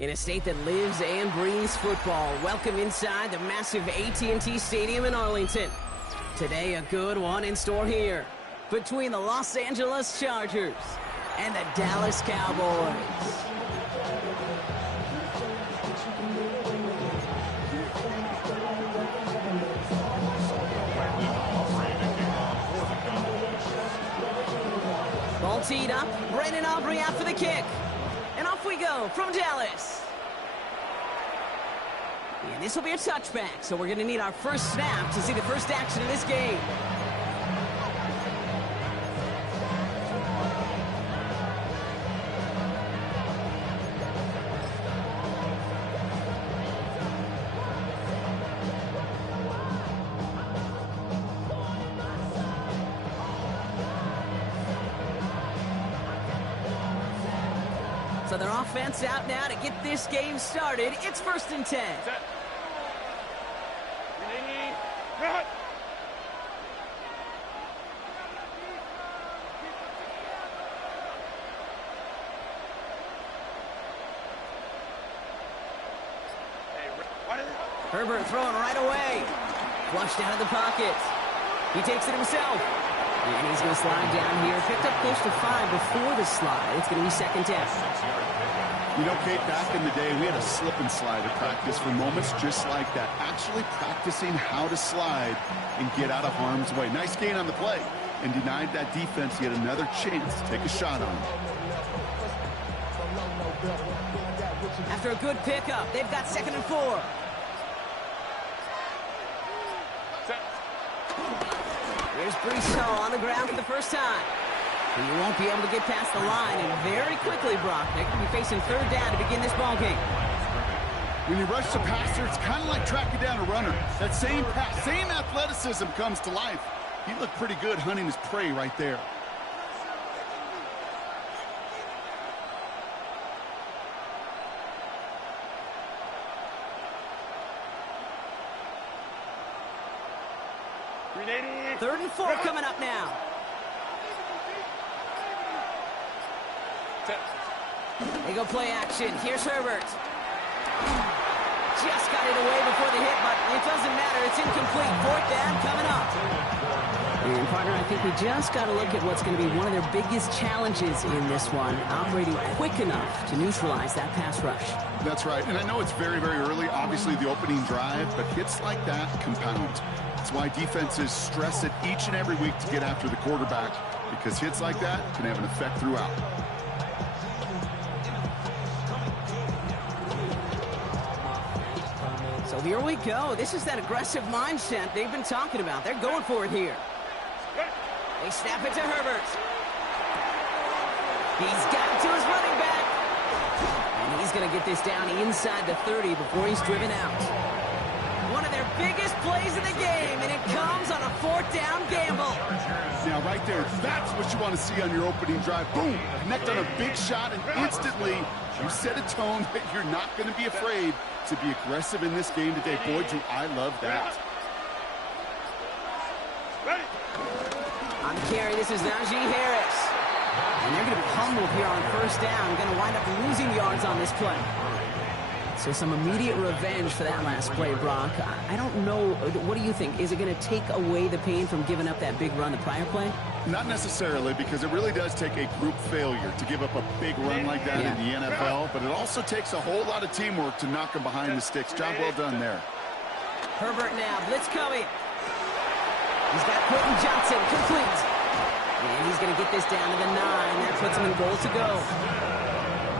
In a state that lives and breathes football, welcome inside the massive AT&T Stadium in Arlington. Today, a good one in store here between the Los Angeles Chargers and the Dallas Cowboys. Ball teed up, Brandon Aubrey out for the kick. And off we go from Dallas. And this will be a touchback, so we're going to need our first snap to see the first action of this game. So their offense out now to get this game started. It's 1st and 10. Set. Ready. Cut. Herbert throwing right away. Flushed out of the pocket. He takes it himself. And he's going to slide down here. Picked up close to 5 before the slide. It's going to be 2nd down. You know, Kate, back in the day, we had a slip and slide at practice for moments just like that. Actually practicing how to slide and get out of harm's way. Nice gain on the play. And denied that defense yet another chance to take a shot on him. After a good pickup, they've got 2nd and 4. Here's Brees Hall on the ground for the first time. And you won't be able to get past the line, and very quickly, Brock, they're going to be facing 3rd down to begin this ball game. When you rush the passer, it's kind of like tracking down a runner. That same pass, same athleticism comes to life. He looked pretty good hunting his prey right there. Ready. 3rd and 4 coming up now. They go play action. Here's Herbert. Just got it away before the hit, but it doesn't matter. It's incomplete. 4th down coming up. And, partner, I think we just got to look at what's going to be one of their biggest challenges in this one, operating quick enough to neutralize that pass rush. That's right. And I know it's very, very early, obviously the opening drive, but hits like that compound. That's why defenses stress it each and every week to get after the quarterback, because hits like that can have an effect throughout. So here we go. This is that aggressive mindset they've been talking about. They're going for it here. They snap it to Herbert. He's got it to his running back. And he's going to get this down inside the 30 before he's driven out. One of their biggest plays of the game, and it comes on a 4th down gamble. Now, right there, that's what you want to see on your opening drive. Boom! Connect on a big shot, and instantly you set a tone that you're not going to be afraid to be aggressive in this game today. Boy, do I love that. On the carry, this is Najee Harris. And they're going to be humbled here on 1st down. Going to wind up losing yards on this play. So some immediate revenge for that last play, Brock. I don't know. What do you think? Is it going to take away the pain from giving up that big run the prior play? Not necessarily, because it really does take a group failure to give up a big run like that in the NFL, but it also takes a whole lot of teamwork to knock them behind the sticks. Job well done there. Herbert now, blitz coming. He's got Quentin Johnson, complete. And he's going to get this down to the 9. That puts him in goal to go.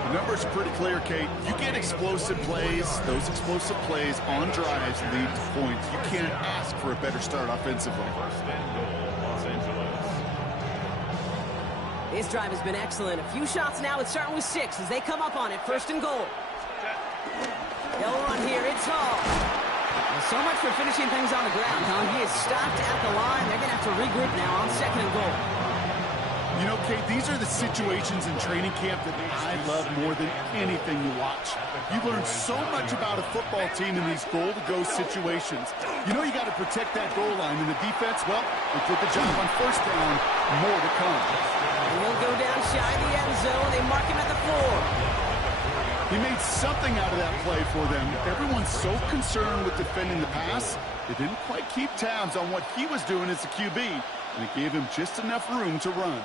The numbers are pretty clear, Kate. You get explosive plays. Those explosive plays on drives lead to points. You can't ask for a better start offensively. This drive has been excellent. A few shots now. It's starting with 6 as they come up on it. 1st and goal. They'll run here. It's Hall. Well, so much for finishing things on the ground, huh? He is stopped at the line. They're going to have to regroup now on 2nd and goal. You know, Kate, these are the situations in training camp that I love more than anything you watch. You learn so much about a football team in these goal-to-go situations. You know you got to protect that goal line. And the defense, well, they put the job on 1st down. More to come. And he'll go down shy of the end zone. They mark him at the 4. He made something out of that play for them. Everyone's so concerned with defending the pass, they didn't quite keep tabs on what he was doing as a QB, and it gave him just enough room to run.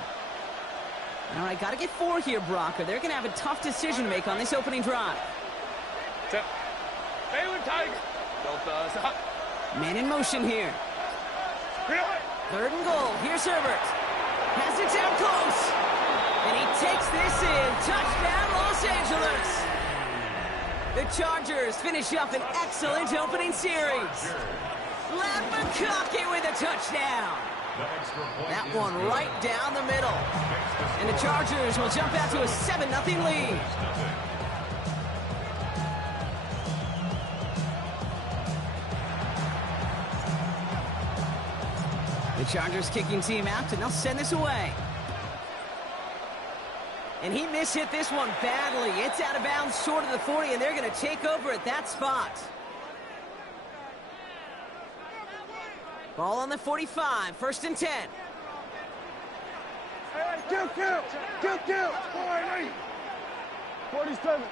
All right, got to get 4 here, Brock, or they're going to have a tough decision to make on this opening drive. Baylor Tiger. Man in motion here. 3rd and goal. Here's Herbert. Has it down close. And he takes this in. Touchdown, Los Angeles. The Chargers finish up an excellent opening series. Len McConkey with a touchdown. That one right down the middle. And the Chargers will jump out to a 7-0 lead. The Chargers kicking team out, and they'll send this away. And he mishit this one badly. It's out of bounds short of the 40, and they're going to take over at that spot. Ball on the 45, 1st and 10. Hey, kill. 47.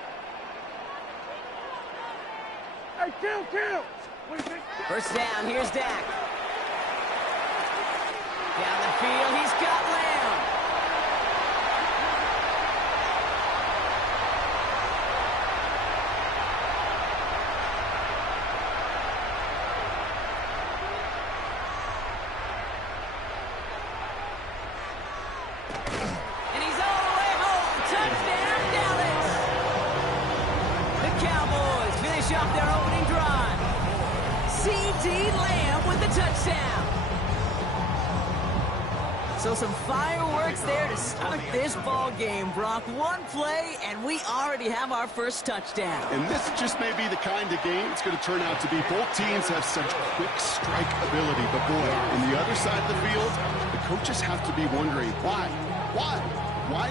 Hey, kill. 1st down, here's Dak. Down the field, he's got Lamb. And he's all the way home. Touchdown, Dallas. The Cowboys finish off their opening drive. C.D. Lamb with the touchdown. So some fireworks there to start this ball game, Brock. 1 play, and we already have our first touchdown. And this just may be the kind of game it's going to turn out to be. Both teams have such quick strike ability. But, boy, on the other side of the field, the coaches have to be wondering why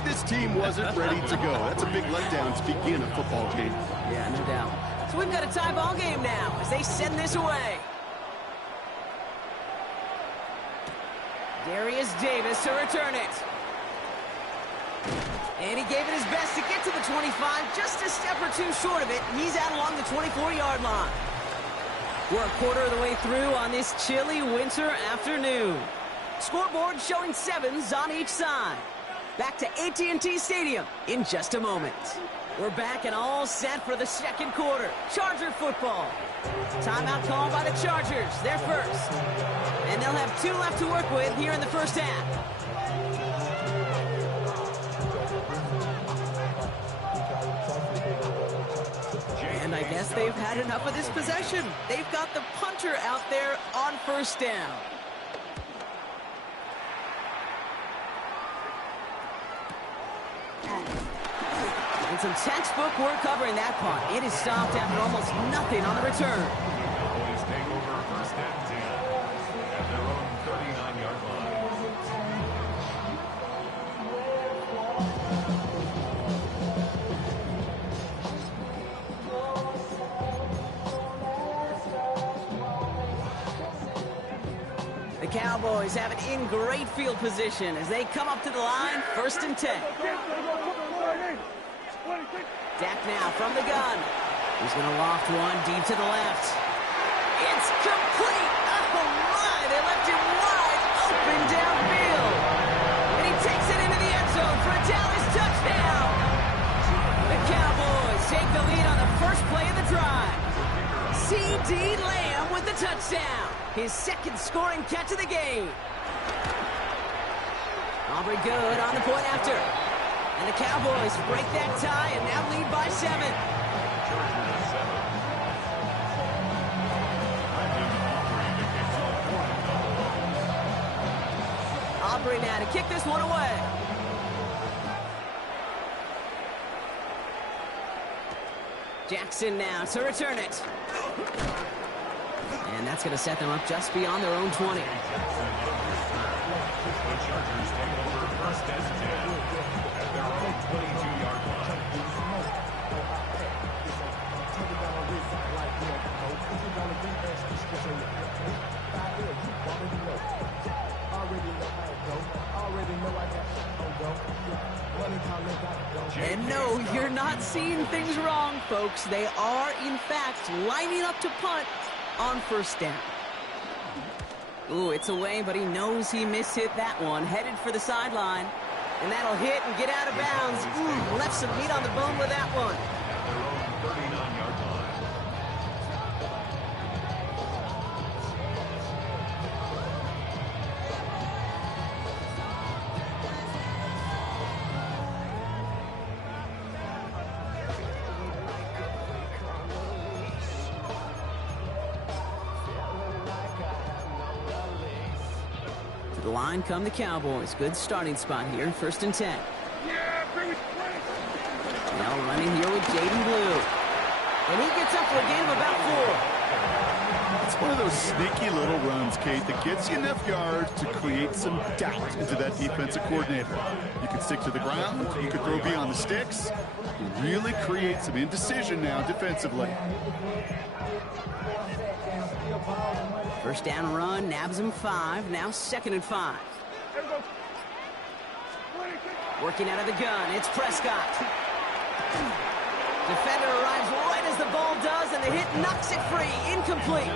this team wasn't ready to go. That's a big letdown to begin a football game. Yeah, no doubt. So we've got a tie ball game now as they send this away. Darius Davis to return it. And he gave it his best to get to the 25, just a step or 2 short of it. He's out along the 24-yard line. We're a quarter of the way through on this chilly winter afternoon. Scoreboard showing 7s on each side. Back to AT&T Stadium in just a moment. We're back and all set for the 2nd quarter. Charger football. Timeout called by the Chargers. They're first. And they'll have 2 left to work with here in the 1st half. And I guess they've had enough of this possession. They've got the punter out there on 1st down. And some textbook work covering that punt. It is stopped after almost nothing on the return. Cowboys take over 1st and 10 at their own 39-yard line. The Cowboys have it in great field position as they come up to the line, 1st and 10. Dak now from the gun. He's going to loft one deep to the left. It's complete. Oh, my. They left him wide open downfield. And he takes it into the end zone for a Dallas touchdown. The Cowboys take the lead on the first play of the drive. C.D. Lamb with the touchdown. His 2nd scoring catch of the game. Aubrey good on the point after. And the Cowboys break that tie and now lead by 7. Aubrey now to kick this one away. Jackson now to return it. And that's going to set them up just beyond their own 20. The Chargers take over 1st and 10 at their own 22-yard line. And no No, you're not seeing things wrong, folks. They are, in fact, lining up to punt on first down. Ooh, it's away, but he knows he mishit that one. Headed for the sideline. And that'll hit and get out of bounds. Ooh, left some meat on the bone with that one. At their own 39-yard line. To the line come the Cowboys. Good starting spot here. 1st and 10. Now running here with Jaden Blue. And he gets up for a gain of about 4. It's one of those sneaky little runs, Kate, that gets you enough yards to create some doubt into that defensive coordinator. You can stick to the ground. You can throw beyond the sticks. You really create some indecision now defensively. First down run, nabs him 5. Now 2nd and 5. Working out of the gun, it's Prescott. Defender arrives right as the ball does, and the hit knocks it free. Incomplete.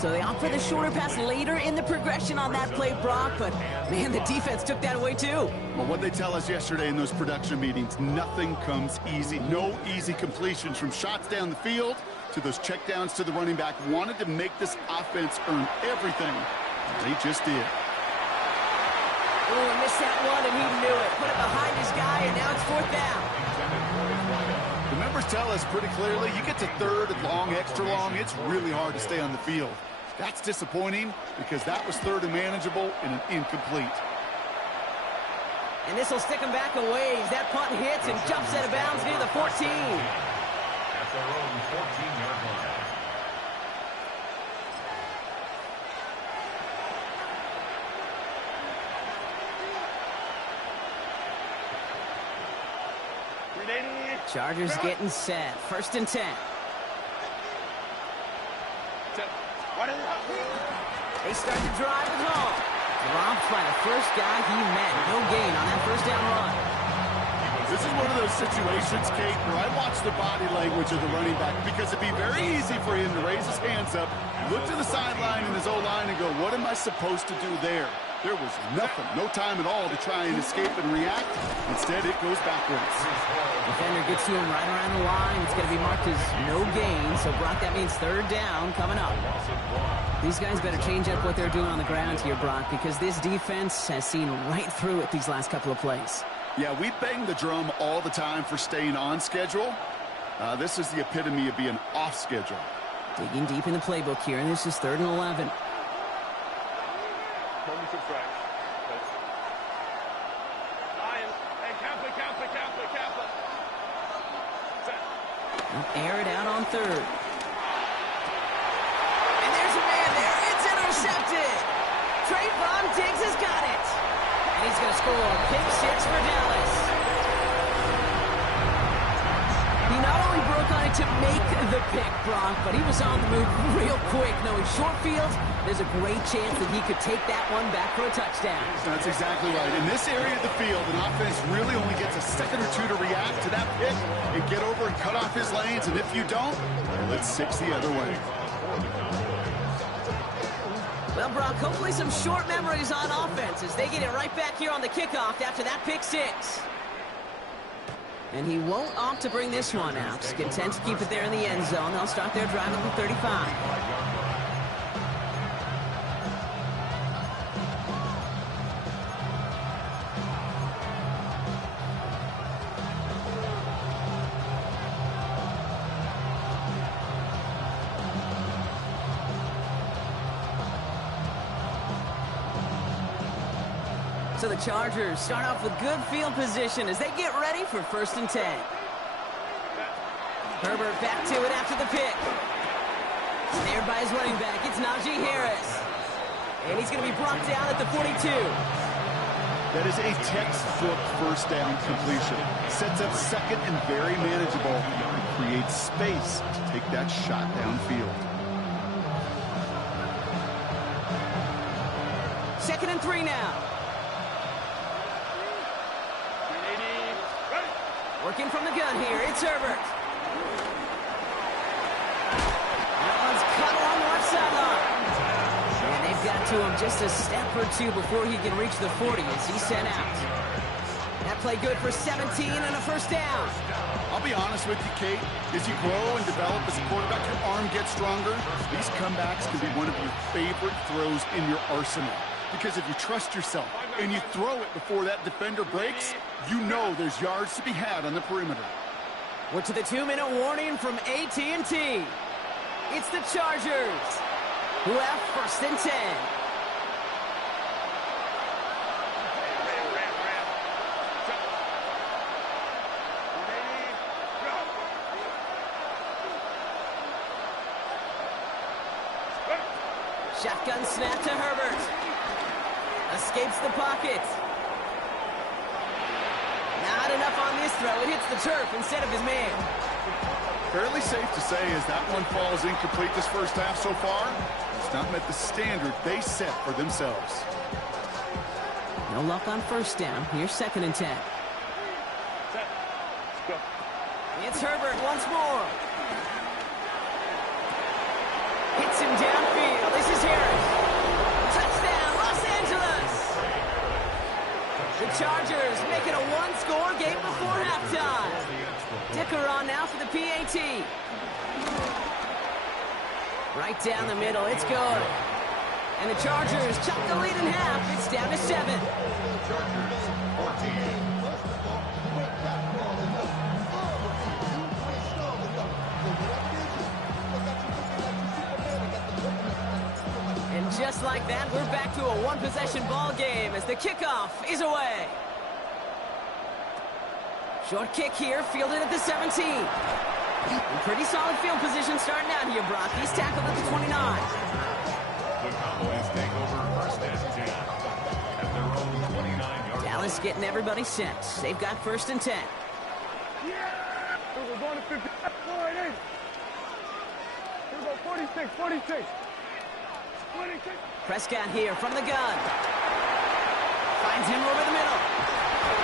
So they opt for the shorter pass later in the progression on that play, Brock, but, man, the defense took that away, too. Well, what they tell us yesterday in those production meetings, nothing comes easy. No easy completions from shots down the field to those checkdowns to the running back. Wanted to make this offense earn everything. They just did. Oh, he missed that one, and he knew it. Put it behind his guy, and now it's 4th down. The numbers tell us pretty clearly, you get to 3rd and long, extra long, it's really hard to stay on the field. That's disappointing because that was 3rd and manageable and an incomplete. And this will stick him back a ways. That punt hits and jumps out of bounds near the 14. At their own 14-yard line. Chargers getting set. 1st and 10. They start to drive it home. Dropped by the first guy he met. No gain on that 1st down run. This is one of those situations, Kate, where I watch the body language of the running back because it'd be very easy for him to raise his hands up, look to the sideline in his O-line and go, what am I supposed to do there? There was nothing, no time at all to try and escape and react. Instead, it goes backwards. Defender gets to him right around the line. It's going to be marked as no gain. So, Brock, that means 3rd down coming up. These guys better change up what they're doing on the ground here, Brock, because this defense has seen right through it these last couple of plays. Yeah, we bang the drum all the time for staying on schedule. This is the epitome of being off schedule. Digging deep in the playbook here, and this is 3rd and 11. Air it out on 3rd. And there's a man there. It's intercepted. Trayvon Diggs has got it. And he's going to score. Pick 6 for Dallas. He not only broke on it to make the pick, Brock, but he was on the move real quick. Knowing short fields, there's a great chance that he could take that one back for a touchdown. That's exactly right. In this area of the field, an offense really only gets a second or two to react to that pick and get over and cut off his lanes. And if you don't, well, it's 6 the other way. Well, Brock, hopefully some short memories on offense as they get it right back here on the kickoff after that pick 6. And he won't opt to bring this one out. Just content to keep it there in the end zone. They'll start their drive at the 35. So the Chargers start off with good field position as they get ready for 1st and 10. Herbert back to it after the pick. Snared by his running back. It's Najee Harris. And he's going to be brought down at the 42. That is a textbook 1st down completion. Sets up 2nd and very manageable. And creates space to take that shot downfield. 2nd and 3 now. Working from the gun here, it's Herbert. That one's cut along the left sideline. And they've got to him just a step or two before he can reach the 40 as he's sent out. That play good for 17 and a first down. I'll be honest with you, Kate. As you grow and develop as a quarterback, your arm gets stronger. These comebacks can be one of your favorite throws in your arsenal. Because if you trust yourself and you throw it before that defender breaks, you know there's yards to be had on the perimeter. We're to the 2-minute warning from AT&T. It's the Chargers, who have first and 10. Shotgun snap to Herbert. Escapes the pocket. Not enough on this throw. It hits the turf instead of his man. Fairly safe to say as that one falls incomplete this first half so far, it's not met the standard they set for themselves. No luck on first down. Here's 2nd and 10. It's Herbert once more. Hits him downfield. This is Harris. Touchdown, Los Angeles. The Chargers make it a one-score game before halftime. Dicker on now for the PAT. Right down the middle. It's good. And the Chargers chop the lead in half. It's down to 7. Chargers 14. And just like that, we're back to a one-possession ball game as the kickoff is away. Short kick here, fielded at the 17. In pretty solid field position starting out here, Brock. He's tackled at the 29. The Cowboys take over first and 10 at their own 29-yard line. Dallas getting everybody set. They've got first and 10. Yeah! We're going to 50. All right, hey. Here we go, 46, 46. 26. Prescott here from the gun. Finds him over the middle.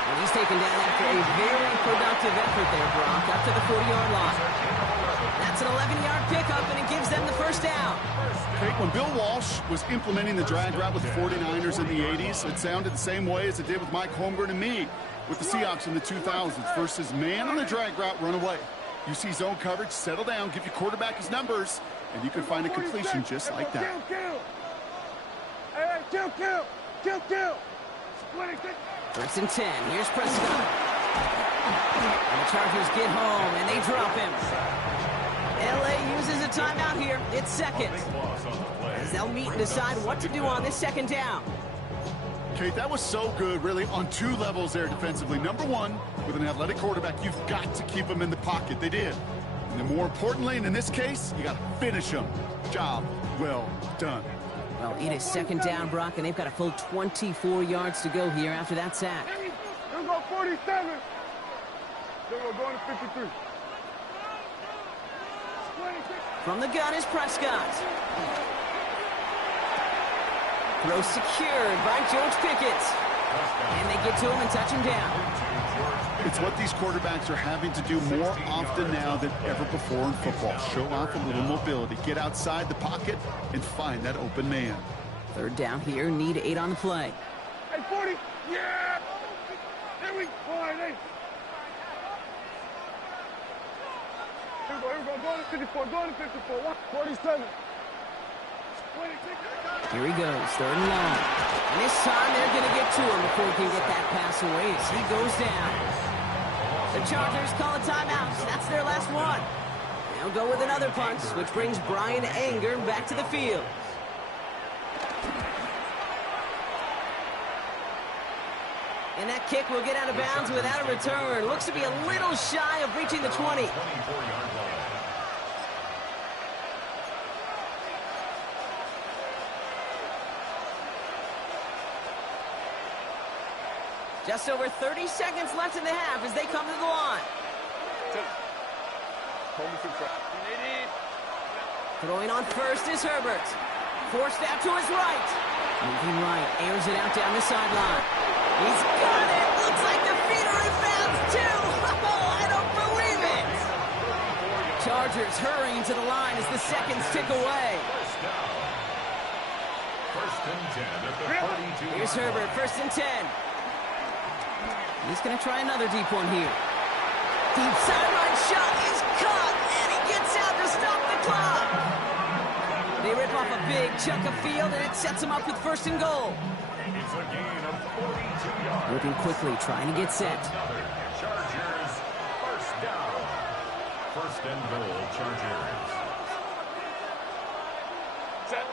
And he's taken down after a very productive effort there, Brock, up to the 40-yard line. That's an 11-yard pickup, and it gives them the first down. Kate, when Bill Walsh was implementing the drag route with the 49ers in the 80s, it sounded the same way as it did with Mike Holmgren and me with the Seahawks in the 2000s versus man on the drag route, run away. You see zone coverage, settle down, give your quarterback his numbers, and you can find a completion just like that. Kill. Hey, kill. 26. First and 10. Here's Prescott. And the Chargers get home, and they drop him. LA uses a timeout here. It's second. As they'll meet and decide what to do on this second down. Kate, that was so good, really, on two levels there defensively. Number one, with an athletic quarterback, you've got to keep him in the pocket. They did. And then more importantly, and in this case, you got to finish him. Job well done. Well, it is second down, Brock, and they've got a full 24 yards to go here after that sack. Here we go, 47. Then we're going to 53. 26. From the gun is Prescott. Throw secured by George Pickett. And they get to him and touch him down. It's what these quarterbacks are having to do more often now than ever before in football. Show off a little mobility. Get outside the pocket and find that open man. Third down here. Need 8 on the play. Hey, 40. Yeah. Here we go. All right, hey. Here we go. Going to 54. 47. 26. Here he goes. Third and long. And this time they're going to get to him before he can get that pass away as he goes down. The Chargers call a timeout. That's their last one. They'll go with another punt, which brings Brian Anger back to the field. And that kick will get out of bounds without a return. Looks to be a little shy of reaching the 20. 24-yard line. Just over 30 seconds left in the half as they come to the line. Throwing on first is Herbert. Forced out to his right. Moving right, airs it out down the sideline. He's got it. Looks like the feet are in bounds too. Oh, Chargers hurrying to the line as the seconds tick away. First down. First and 10 at the 42. Here's Herbert, first and 10. He's going to try another deep one here. Deep sideline shot is caught, and he gets out to stop the clock. They rip off a big chunk of field, and it sets him up with first and goal. It's a gain of 42 yards. Looking quickly, trying to get set. Chargers, first down. First and goal, Chargers. Set.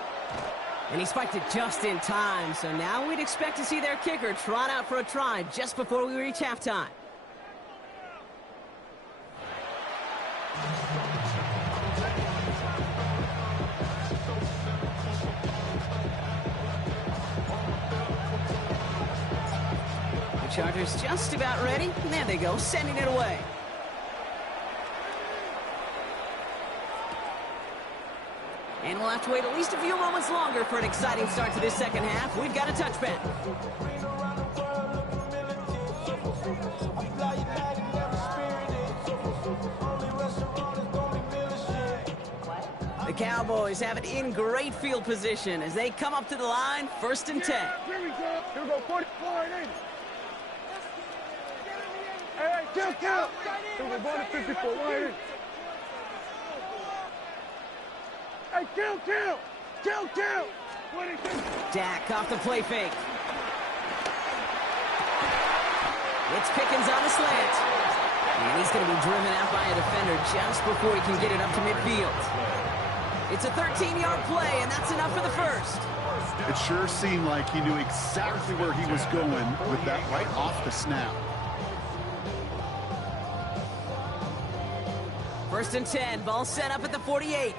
And he spiked it just in time, so now we'd expect to see their kicker trot out for a try just before we reach halftime. The Chargers just about ready, and there they go, sending it away. And we'll have to wait at least a few moments longer for an exciting start to this second half. We've got a touchback. The Cowboys have it in great field position as they come up to the line, first and 10. Here we go. Here we go. 44 and 80. Hey, kill. Here we go. Going to 54. 180. Hey, kill. 26. Dak off the play fake. It's Pickens on a slant. And he's going to be driven out by a defender just before he can get it up to midfield. It's a 13-yard play, and that's enough for the first. It sure seemed like he knew exactly where he was going with that right off the snap. First and 10, ball set up at the 48.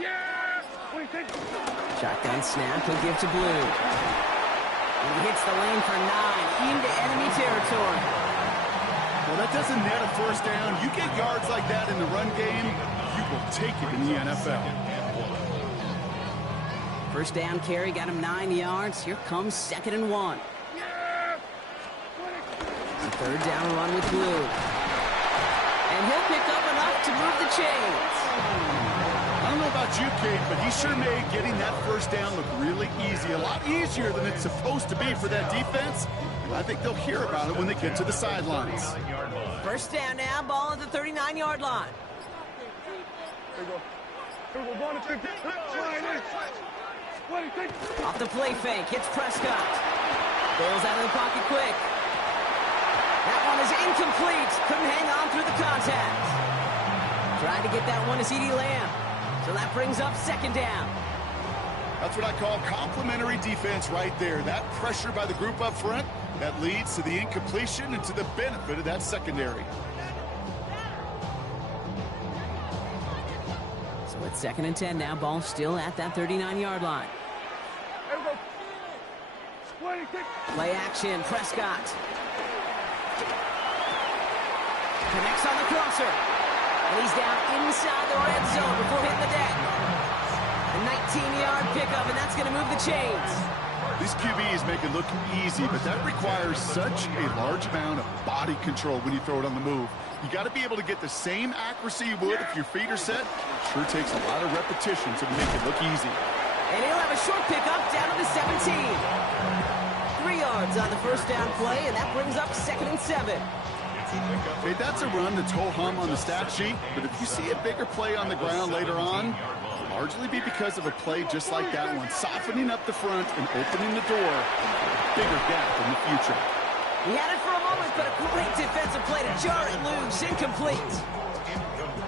Yeah! 26. Shotgun snap, he'll give to Blue. And he hits the lane for 9 into enemy territory. Well, that doesn't net a first down. You get yards like that in the run game, you will take it in the NFL. First down carry, got him 9 yards. Here comes second and 1. It's a third down run with Blue. And he'll pick up enough to move the chains. I don't know about you, Kate, but he sure made getting that first down look really easy. A lot easier than it's supposed to be for that defense. And I think they'll hear about it when they get to the sidelines. First down now, ball at the 39-yard line. Here we go. Going to 50. 26. Off the play fake, hits Prescott. Ball's out of the pocket quick. That one is incomplete. Couldn't hang on through the contact. Trying to get that one to CeeDee Lamb. So that brings up second down. That's what I call complimentary defense right there. That pressure by the group up front, that leads to the incompletion and to the benefit of that secondary. So it's second and 10 now. Ball still at that 39-yard line. Here we go. 26. Play action, Prescott. Connects on the crosser. And he's down inside the red zone before hitting the deck. A 19-yard pickup, and that's going to move the chains. These QBs make it look easy, but that requires such a large amount of body control when you throw it on the move. You got to be able to get the same accuracy you would if your feet are set. Sure takes a lot of repetition to make it look easy. And he'll have a short pickup down to the 17. 3 yards on the first down play, and that brings up second and 7. Hey, that's a run that's ho-hum on the stat sheet, but if you see a bigger play on the ground later on, it'll largely be because of a play just like that one, softening up the front and opening the door, a bigger gap in the future. He had it for a moment, but a great defensive play to jar it loose, incomplete.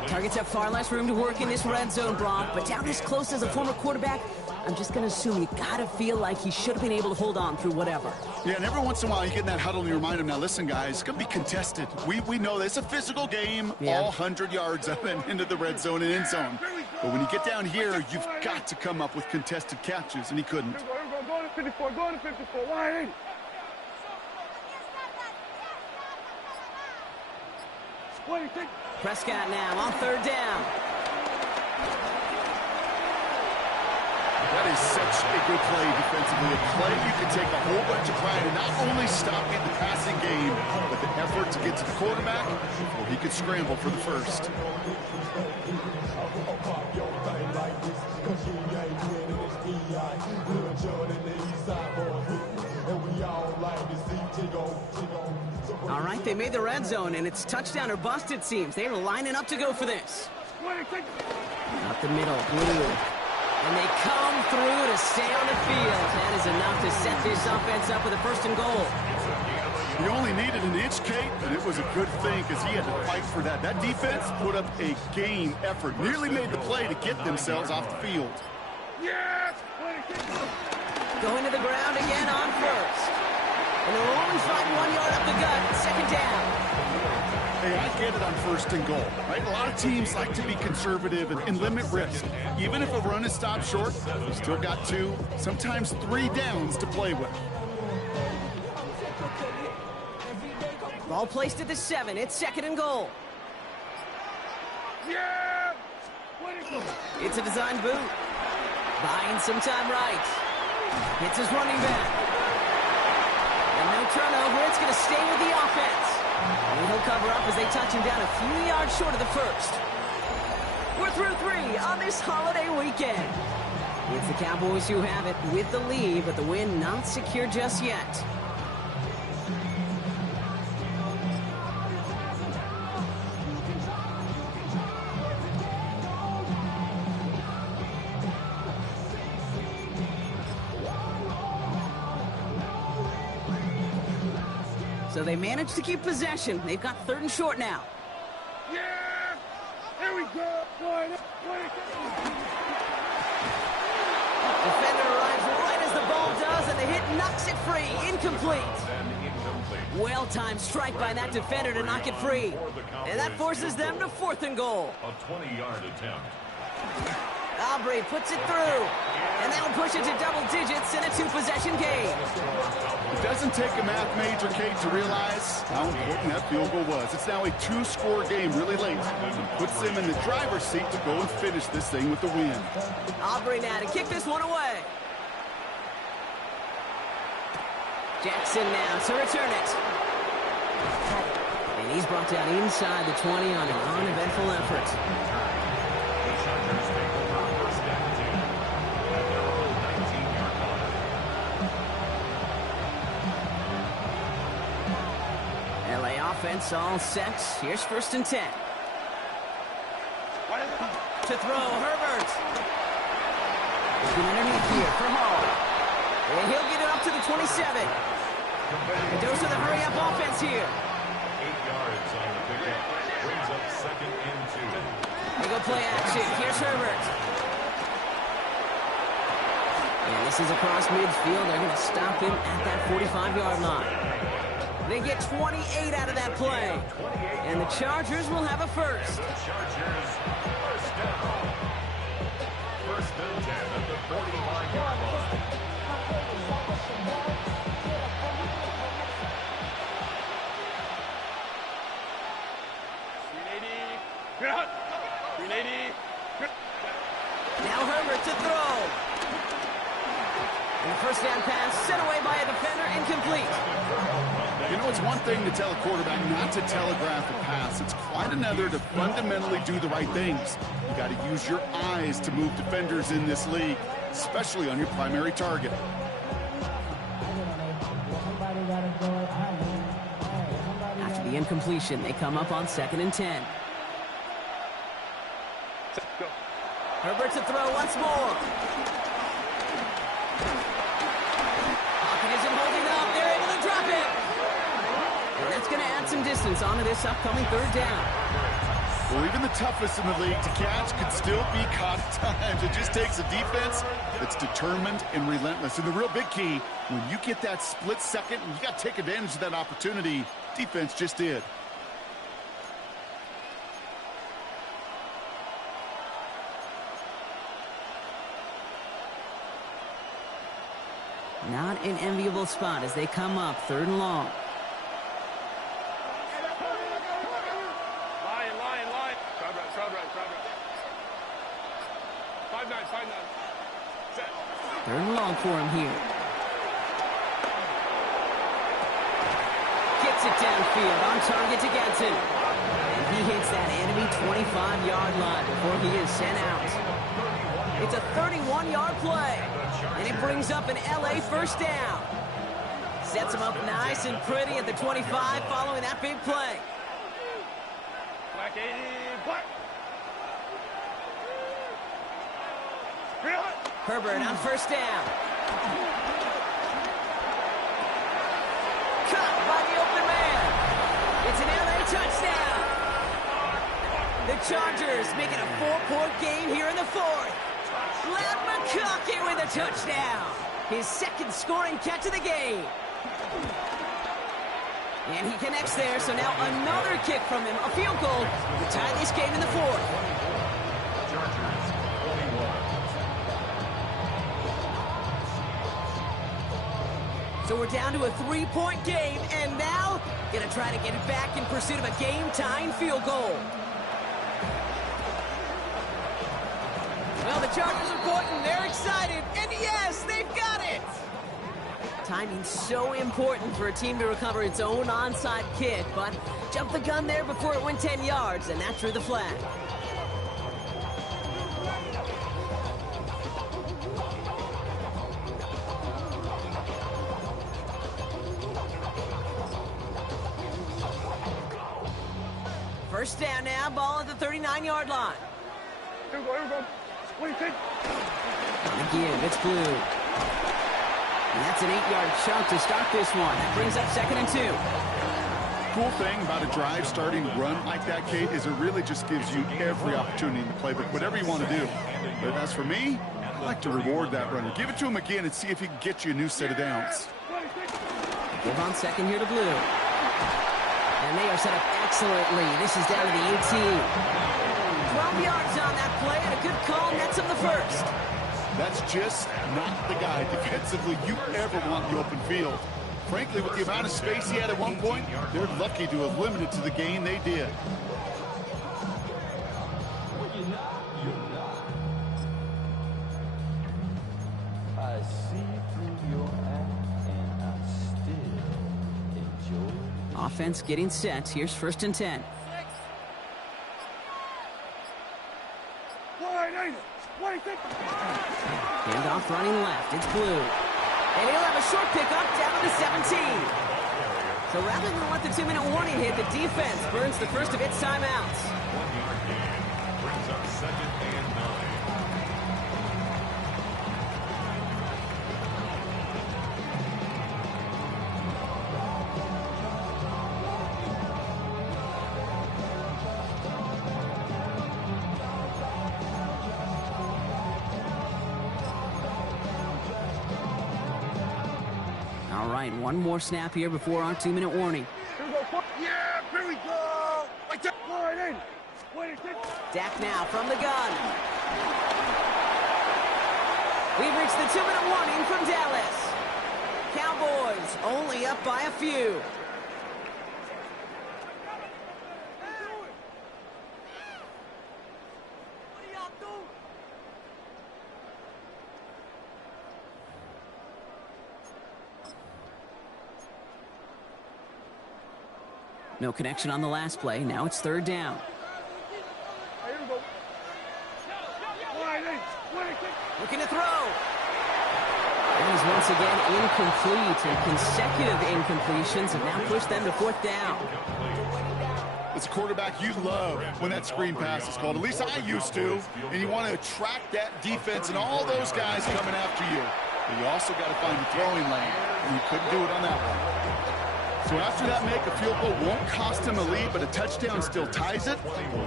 Targets have far less room to work in this red zone, Brock, but down this close as a former quarterback, I'm just going to assume you got to feel like he should have been able to hold on through whatever. Yeah, and every once in a while you get in that huddle and you remind him, now listen, guys, it's going to be contested. We know this. It's a physical game, all 100 yards up and into the red zone and end zone. But when you get down here, you've got to come up with contested catches, and he couldn't. Here we go. Going to 54. Going to 54. 180. Prescott now on third down. That is such a good play defensively. A play you can take a whole bunch of pride in, not only stopping the passing game, but the effort to get to the quarterback before he could scramble for the first. All right, they made the red zone, and it's touchdown or bust, it seems. They're lining up to go for this. Up the middle, Blue. And they come through to stay on the field. That is enough to set this offense up with a 1st and goal. He only needed an inch, Kate, and it was a good thing because he had to fight for that. That defense put up a game effort, nearly made the play to get themselves off the field. Yes! Going to the ground again on 1st. And they'll only find 1 yard up the gut, 2nd down. Hey, I get it on 1st and goal, right? A lot of teams like to be conservative and limit risk. Even if a run is stopped short, you still got 2, sometimes 3 downs to play with. Ball placed at the 7. It's 2nd and goal. Yeah! It's a design boot. Buying some time right. Hits his running back. And no turnover. It's going to stay with the offense. And he'll cover up as they touch him down a few yards short of the 1st. We're through 3 on this holiday weekend. It's the Cowboys who have it with the lead, but the win not secure just yet. So they managed to keep possession. They've got 3rd and short now. Yeah! Here we go! Defender arrives right as the ball does, and the hit knocks it free. Incomplete. Well-timed strike by that defender to knock it free. And that forces them to 4th and goal. A 20-yard attempt. Aubrey puts it through. And that'll push it to double digits in a 2-possession game. It doesn't take a math major, Kate, to realize how important that field goal was. It's now a 2-score game really late. It puts them in the driver's seat to go and finish this thing with the win. Aubrey now to kick this one away. Jackson now to return it. And he's brought down inside the 20 on an uneventful effort. The Chargers take over 1st and 10 at their own 19-yard line. LA offense all set. Here's 1st and 10. To throw, Herbert. Looking underneath here for Hall. And he'll get it up to the 27. A dose of the hurry-up offense here. 8 yards on the pickup. Brings up 2nd and 2. They go play action. Here's Herbert. And this is across midfield. They're going to stop him at that 45-yard line. They get 28 out of that play. And the Chargers will have a 1st. Chargers, 1st down. 1st and 10 at the 45-yard line. Now Herbert to throw. And the 1st down pass sent away by a defender, incomplete. You know, it's one thing to tell a quarterback not to telegraph a pass. It's quite another to fundamentally do the right things. You got to use your eyes to move defenders in this league, especially on your primary target. After the incompletion, they come up on 2nd and 10. Herbert to throw once more. Pocket isn't holding up. They're able to drop it. And that's going to add some distance onto this upcoming 3rd down. Well, even the toughest in the league to catch could still be caught at times. It just takes a defense that's determined and relentless. And the real big key, when you get that split second, you got to take advantage of that opportunity. Defense just did. Not an enviable spot as they come up 3rd and long. Line. Crowd right. 5-9. Set. Third and long for him here. Gets it downfield, on target to Getson. And he hits that enemy 25-yard line before he is sent out. It's a 31-yard play, and it brings up an LA first down. Sets him up nice and pretty at the 25 following that big play. Black 80, black. Herbert on first down. Caught by the open man. It's an LA touchdown. The Chargers make it a 4-point game here in the fourth. Ladd McConkey with a touchdown. His second scoring catch of the game. And he connects there, so now another kick from him, a field goal to tie this game in the fourth. So we're down to a 3-point game, and now gonna try to get it back in pursuit of a game-tying field goal. Well, the Chargers are pointing, they're excited, and yes, they've got it! Timing's so important for a team to recover its own onside kick, but jumped the gun there before it went 10 yards, and that drew the flag. First down now, ball at the 39-yard line. Here we go, here we go. What do you think? Again, it's Blue. And that's an 8-yard chunk to start this one. That brings up 2nd and 2. Cool thing about a drive starting run like that, Kate, is it really just gives you every opportunity in the playbook, whatever you want to do. But as for me, I like to reward that runner. Give it to him again and see if he can get you a new set of downs. Give on second here to Blue. And they are set up excellently. This is down to the 18. 12 yards on that play, and a good call nets him the first. That's just not the guy defensively you ever want in the open field. Frankly, with the amount of space he had at one point, they're lucky to have limited to the gain they did. I see through your act and I still enjoy. Offense getting set. Here's 1st and 10. Handoff running left. It's Blue. And he'll have a short pickup down to the 17. So rather than let the 2-minute warning hit, the defense burns the first of its timeouts. 1-yard gain brings up 2nd and 9. All right, one more snap here before our 2-minute warning. Here we go. Yeah, here we go. Like that. All right, in. Wait, Dak now from the gun. We've reached the 2-minute warning from Dallas. Cowboys only up by a few. No connection on the last play. Now it's 3rd down. Here we go. All right, in. Looking to throw. That is once again incomplete, and consecutive incompletions have now pushed them to 4th down. As a quarterback, you love when that screen pass is called. At least I used to. And you want to attract that defense and all those guys coming after you. But you also got to find the throwing lane. And you couldn't do it on that one. So after that make, a field goal won't cost him a lead, but a touchdown still ties it.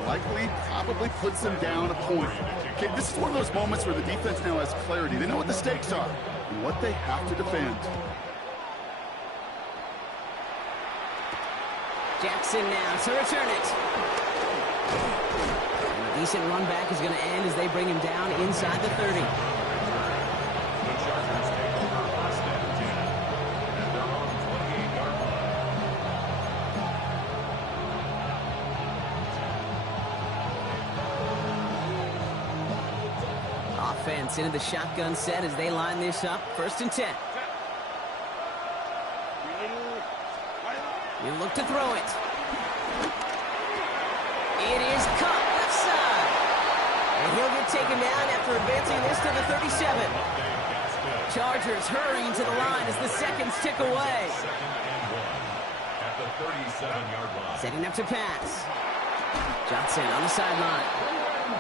Likely, probably puts them down a point. Okay, this is one of those moments where the defense now has clarity. They know what the stakes are and what they have to defend. Jackson now to return it. And a decent run back is going to end as they bring him down inside the 30. The Chargers take over 1st and 10 at their own 28-yard line. Offense defense into the shotgun set as they line this up. 1st and 10. You look to throw it. It is caught left side. And he'll get taken down after advancing this to the 37. Chargers hurrying to the line as the seconds tick away. At the 37-yard line. Setting up to pass. Johnson on the sideline.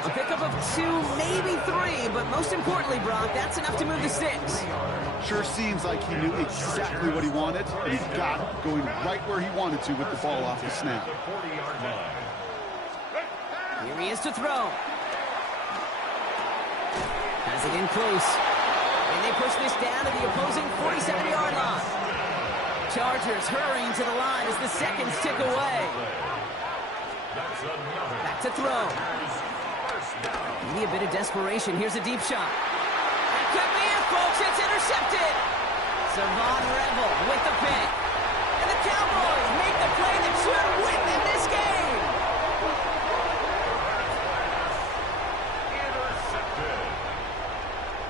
A pickup of 2, maybe 3, but most importantly, Brock, that's enough to move the sticks. Sure seems like he knew exactly what he wanted, and he got it, going right where he wanted to with the ball off the snap. The 40-yard line. Here he is to throw. Has it in close. And they push this down to the opposing 47-yard line. Chargers hurrying to the line as the seconds tick away. Back to throw. Maybe a bit of desperation. Here's a deep shot. It could be it, folks. It's intercepted. Savon Revel with the pick. And the Cowboys make the play that should win them this game. Intercepted.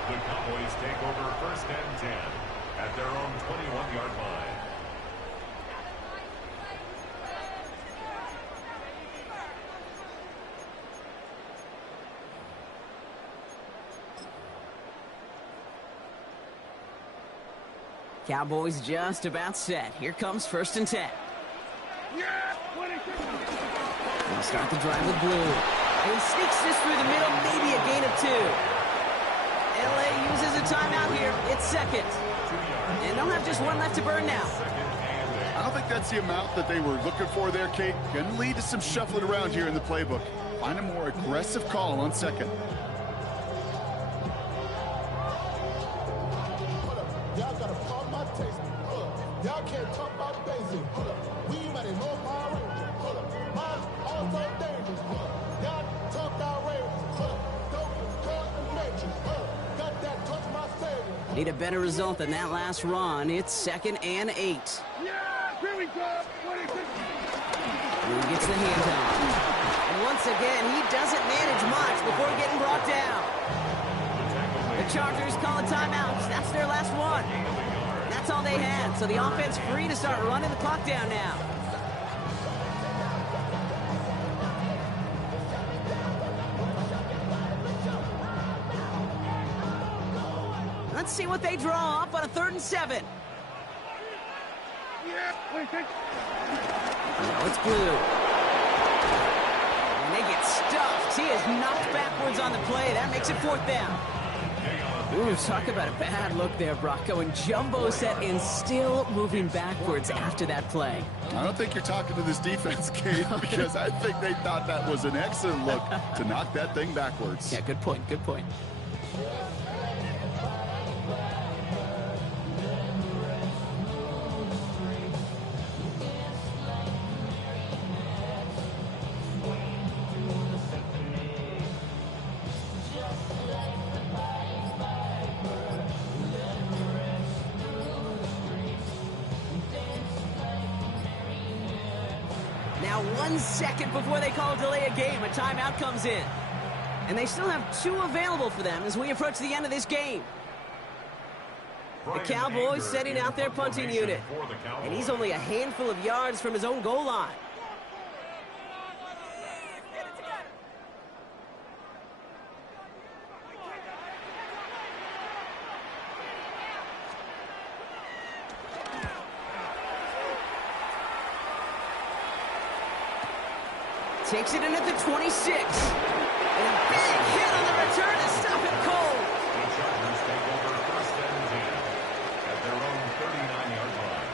The Cowboys take over 1st and 10 at their own 21-yard line. Cowboys just about set. Here comes 1st and 10. They'll start the drive with Blue. And he sneaks this through the middle, maybe a gain of 2. LA uses a timeout here. It's 2nd. And they'll have just 1 left to burn now. I don't think that's the amount that they were looking for there, Kate. Going to lead to some shuffling around here in the playbook. Find a more aggressive call on 2nd. Y'all gotta pump my taste. Y'all can't talk about basic. We might know Power Ranger. Mine's also dangerous. Y'all talk outrageous. Don't cut the matrix. Got that touch my savior. Need a better result than that last run. It's 2nd and 8. Yeah, here we go. 26. Blue gets the handoff. And once again, he doesn't manage much before getting brought down. The Chargers call a timeout. That's their last one. That's all they had. So the offense free to start running the clock down now. Let's see what they draw up on a 3rd and 7. Yeah, 26. Now it's Blue. And they get stuffed. He is knocked backwards on the play. That makes it 4th down. Ooh, talk about a bad look there, Brock. Going jumbo set and still moving backwards after that play. I don't think you're talking to this defense, Kate, because I think they thought that was an excellent look to knock that thing backwards. Yeah, good point, good point. Now 1 second before they call delay a game, a timeout comes in. And they still have 2 available for them as we approach the end of this game. The Cowboys setting out their punting unit. And he's only a handful of yards from his own goal line. Takes it in at the 26. And a big hit on the return to stop it cold. The Chargers take over 1st and 10 at their own 39-yard line.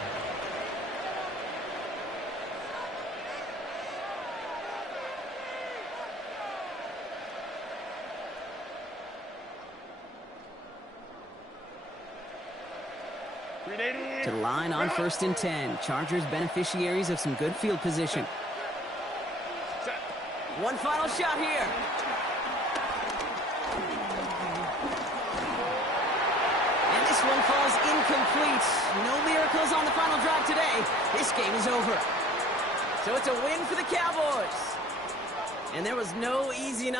To the line on 1st and 10. Chargers beneficiaries of some good field position. One final shot here. And this one falls incomplete. No miracles on the final drive today. This game is over. So it's a win for the Cowboys. And there was no easy night.